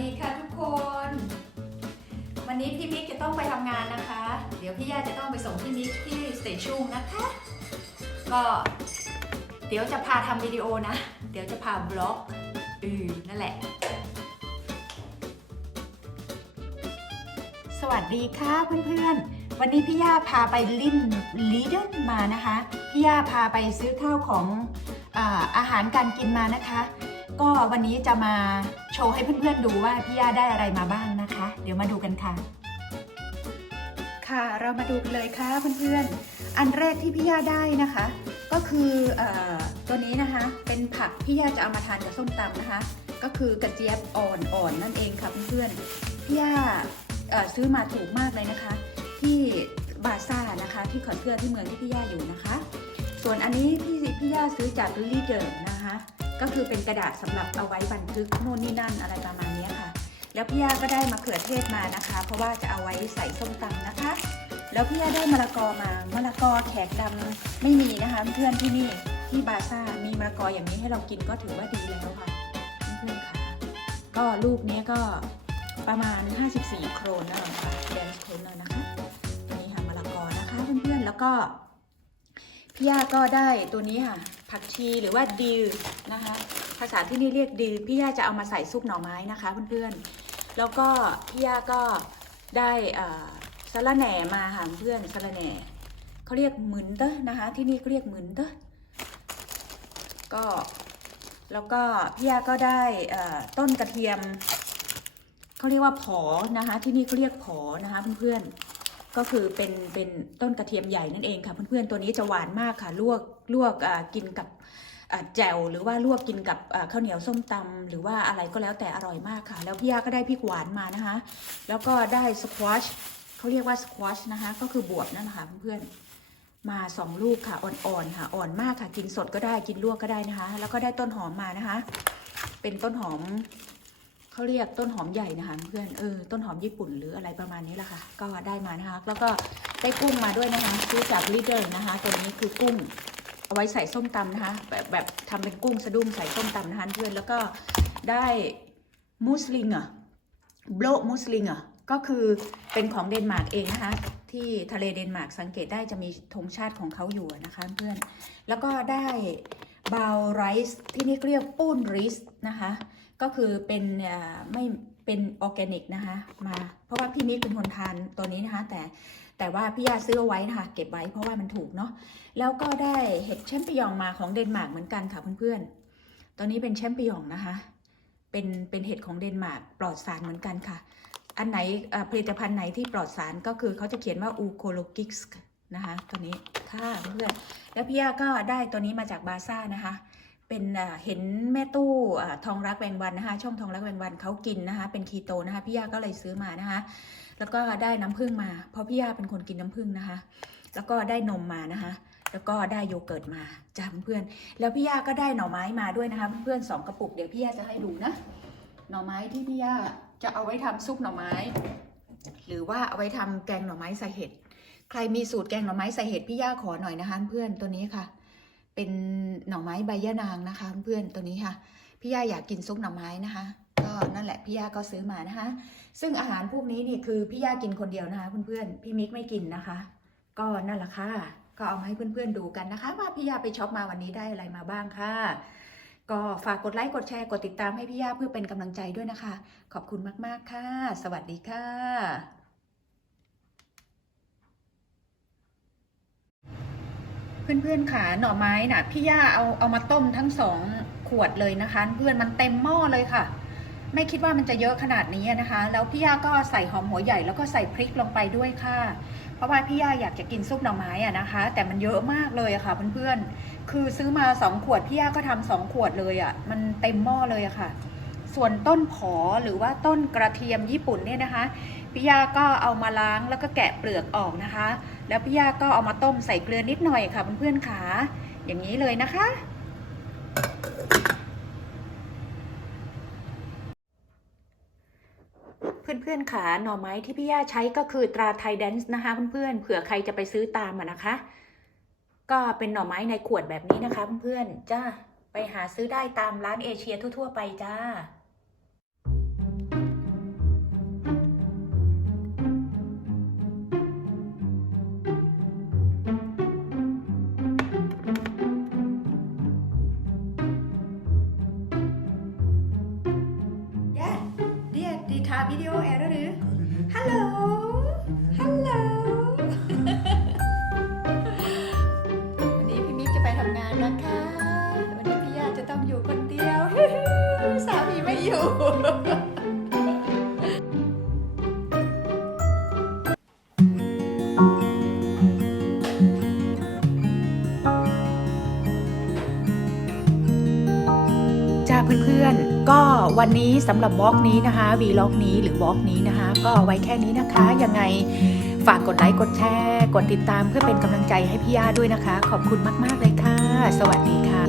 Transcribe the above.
ดีค่ะทุกคน วันนี้พี่มิกจะต้องไปทำงานนะคะ เดี๋ยวพี่ย่าจะต้องไปส่งพี่มิกที่สเตชันนะคะ ก็เดี๋ยวจะพาทำวิดีโอนะ เดี๋ยวจะพาบล็อกอือนั่นแหละ สวัสดีค่ะเพื่อนๆ วันนี้พี่ย่าพาไปลินลีเดนมานะคะ พี่ย่าพาไปซื้อข้าวของอาอาหารการกินมานะคะ ก็วันนี้จะมาโชว์ให้เพื่อนๆดูว่าพี่ย่าได้อะไรมาบ้างนะคะ เดี๋ยวมาดูกันค่ะ ค่ะเรามาดูกันเลยค่ะเพื่อนๆ อันแรกที่พี่ย่าได้นะคะ ก็คืออตัวนี้นะคะเป็นผักพี่ย่าจะเอามาทานกับส้มตำนะคะ ก็คือกระเจี๊ยบอ่อนๆนั่นเองค่ะเพื่อนๆพี่ย่าเอ่อซื้อมาถูกมากเลยนะคะ ที่บาซ่านะคะ ที่ขอนเพื่อนที่เมืองที่พี่ย่าอยู่นะคะ ส่วนอันนี้พี่พี่ย่าซื้อจากลิลลี่เดอร์นะคะ ก็คือเป็นกระดาษสำหรับเอาไว้บันทึกโน่นนี่นั่นอะไรประมาณนี้ค่ะ แล้วพี่ย่าก็ได้มะเขือเทศมานะคะ เพราะว่าจะเอาไว้ใส่ส้มตำนะคะ แล้วพี่ย่าได้มะละกอมามะละกอแขกดำไม่มีนะคะเพื่อนที่นี่ที่บาซ่ามีมะละกออย่างนี้ให้เรากินก็ถือว่าดีแล้วค่ะเพื่อนๆค่ะก็ลูกนี้ก็ประมาณ 54 โครนนั่นแหละค่ะเดนโครนเลยนะคะตัวนี้ค่ะมะละกอนะคะเพื่อนๆแล้วก็พี่ย่าก็ได้ตัวนี้ค่ะ ผักชีหรือว่าดิลนะคะ ภาษาที่นี่เรียกดิลพี่ย่าจะเอามาใส่ซุปหน่อไม้นะคะเพื่อนๆ แล้วก็พี่ย่าก็ได้สะระแหน่มาค่ะเพื่อนสะระแหน่เขาเรียกหมืนเตอะนะคะ ที่นี่เขาเรียกหมืนเตอะก็แล้วก็พี่ย่าก็ได้ต้นกระเทียมเขาเรียกว่าผอนะคะ ที่นี่เขาเรียกผอนะคะเพื่อนๆ ก็คือเป็นเป็นต้นกระเทียมใหญ่นั่นเองค่ะเพื่อนๆตัวนี้จะหวานมากค่ะลวกลวกกินกับแจ่วหรือว่าลวกกินกับข้าวเหนียวส้มตำหรือว่าอะไรก็แล้วแต่อร่อยมากค่ะ แล้วพี่ยาก็ได้พริกหวานมานะคะ แล้วก็ได้สควอชเขาเรียกว่าสควอชนะคะ ก็คือบวบนั่นแหละค่ะเพื่อนๆมาสองลูกค่ะอ่อนๆค่ะ อ่อนมากค่ะ กินสดก็ได้กินลวกก็ได้นะคะ แล้วก็ได้ต้นหอมมานะคะ เป็นต้นหอม เขาเรียกต้นหอมใหญ่นะคะเพื่อนเออต้นหอมญี่ปุ่นหรืออะไรประมาณนี้แหละค่ะ ก็ได้มานะคะ แล้วก็ได้กุ้งมาด้วยนะคะซื้อจากลีเดอร์นะคะ ตัวนี้คือกุ้งเอาไว้ใส่ส้มตำนะคะ แบบแบบทำเป็นกุ้งสะดุ้งใส่ส้มตำนะคะเพื่อนแล้วก็ได้มูสลิงอะโบลมูสลิงอะก็คือเป็นของเดนมาร์กเองนะคะ ที่ทะเลเดนมาร์กสังเกตได้จะมีธงชาติของเขาอยู่นะคะเพื่อนแล้วก็ได้บาวไรซ์ที่นี่เรียกปูนริสนะคะ ก็คือเป็นไม่เป็นออร์แกนิกนะคะมาเพราะว่าพี่มิกเป็นคนทานตัวนี้นะคะ แต่แต่ว่าพี่ยาซื้อไว้นะคะเก็บไว้เพราะว่ามันถูกเนาะแล้วก็ได้เห็ดแชมปิญองมาของเดนมาร์กเหมือนกันค่ะเพื่อนๆตัวนี้เป็นแชมปิญองนะคะ เป็นเป็นเห็ดของเดนมาร์กปลอดสารเหมือนกันค่ะ อันไหนผลิตภัณฑ์ไหนที่ปลอดสารก็คือเขาจะเขียนว่าอูโคโลกิกส์นะคะตัวนี้ค่ะเพื่อนแล้วพี่ยาก็ได้ตัวนี้มาจากบาซ่านะคะ เป็นเห็นแม่ตู้ทองรักแวงวันนะคะช่องทองรักแวงวันเขากินนะคะเป็นคีโตนะคะพี่ยาก็เลยซื้อมานะคะ แล้วก็ได้น้ำผึ้งมา เพราะพี่ยาเป็นคนกินน้ำผึ้งนะคะ แล้วก็ได้นมมานะคะแล้วก็ได้โยเกิร์ตมาจ้าเพื่อนแล้วพี่ยาก็ได้หน่อไม้มาด้วยนะคะ เพื่อนๆสองกระปุกเดี๋ยวพี่ยาจะให้ดูนะหน่อไม้ที่พี่ยาจะเอาไว้ทำซุปหน่อไม้ หรือว่าเอาไว้ทำแกงหน่อไม้ใส่เห็ดใครมีสูตรแกงหน่อไม้ใส่เห็ดพี่ย่าขอหน่อยนะคะ เพื่อนตัวนี้ค่ะ เป็นหน่อไม้ใบยะนางนะคะ เพื่อนตัวนี้ค่ะ พี่ย่าอยากกินซุปหน่อไม้นะคะ ก็นั่นแหละพี่ย่าก็ซื้อมานะคะ ซึ่งอาหารพวกนี้นี่คือพี่ย่ากินคนเดียวนะคะเพื่อนๆพี่มิกไม่กินนะคะ ก็นั่นแหละค่ะก็เอามาให้เพื่อนๆดูกันนะคะ ว่าพี่ย่าไปช็อปมาวันนี้ได้อะไรมาบ้างค่ะ ก็ฝากกดไลค์กดแชร์กดติดตามให้พี่ย่าเพื่อเป็นกำลังใจด้วยนะคะ ขอบคุณมากๆค่ะ สวัสดีค่ะ เพื่อนๆค่ะหน่อไม้น่ะพี่ย่าเอาเอามาต้มทั้งสองขวดเลยนะคะ เพื่อนมันเต็มหม้อเลยค่ะ ไม่คิดว่ามันจะเยอะขนาดนี้นะคะ แล้วพี่ย่าก็ใส่หอมหัวใหญ่แล้วก็ใส่พริกลงไปด้วยค่ะ เพราะว่าพี่ย่าอยากจะกินซุปหน่อไม้อะนะคะ แต่มันเยอะมากเลยะค่ะเพื่อนๆคือซื้อมาสองขวดพี่ย่าก็ทำสองขวดเลยอะมันเต็มหม้อเลยอะค่ะ ส่วนต้นผอหรือว่าต้นกระเทียมญี่ปุ่นเนี่ยนะคะพี่ยาก็เอามาล้างแล้วก็แกะเปลือกออกนะคะ แล้วพี่ยาก็เอามาต้มใส่เกลือนิดหน่อยค่ะเพื่อนๆขาอย่างนี้เลยนะคะ เพื่อนๆขาหน่อไม้ที่พี่ย่าใช้ก็คือตราไทยแดนซ์นะคะเพื่อนๆเผื่อใครจะไปซื้อตามอะนะคะ ก็เป็นหน่อไม้ในขวดแบบนี้นะคะเพื่อนๆจ้าไปหาซื้อได้ตามร้านเอเชียทั่ว ๆ ไปจ้า วิดีโอแอร์หรือฮัลโหล ฮัลโหล วันนี้พี่มิกจะไปทำงานนะคะ วันนี้พี่ย่าจะต้องอยู่คนเดียว สามีไม่อยู่ จ้าเพื่อนๆ ก็วันนี้สำหรับบล็อกนี้นะคะวีล็อกนี้หรือบล็อกนี้นะคะ ก็ไว้แค่นี้นะคะ ยังไงฝากกดไลค์กดแชร์กดติดตามเพื่อเป็นกำลังใจให้พี่ย่าด้วยนะคะ ขอบคุณมาก ๆ เลยค่ะ สวัสดีค่ะ